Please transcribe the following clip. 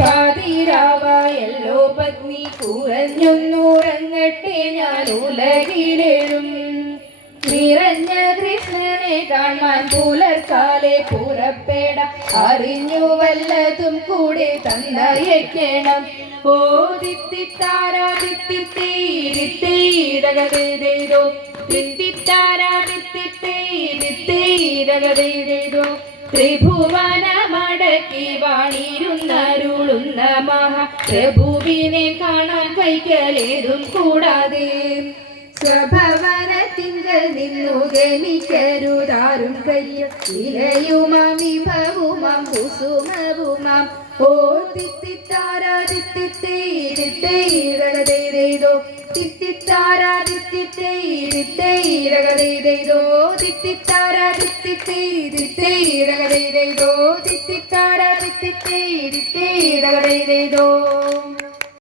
പാതിരാവായല്ലോ പത്നി കുറഞ്ഞൊന്നുറങ്ങട്ടെ ഞാൻ ഉലകിലെഴും. നിറഞ്ഞ കൃഷ്ണനെ കാണാൻ പുലർക്കാലെ പുറപ്പെട. അറിഞ്ഞു വല്ലതും കൂടെ തന്നയക്കണം. ഓ തിത്തിത്താരാ തിത്തിത്തീരിത്തീരകതേതോ തിത്തിത്താരാ തിത്തിത്തീരിത്തീരകതേതോ ത്രിഭുവനമടക്കി വാണിരുന്നരുളുന്ന മഹാപ്രഭുവിനെ കാണാൻ കൈക്കലേതും കൂടാതെ. സ്വഭവനത്തിങ്കൽ നിന്നു ഗമിക്കരുതാരും കയ്യ ഇലയുമാം വിഭവുമാം കുസുമവുമാം. ഓ ದಿತ್ತೈ ರಗದೈದೈದೋ ದಿತ್ತಿತ್ತಾರ ದಿತ್ತಿತ್ತಿ ದಿತ್ತೈ ರಗದೈದೈದೋ ದಿತ್ತಿತ್ತಾರ ದಿತ್ತಿತ್ತಿ ದಿತ್ತೈ ರಗದೈದೈದೋ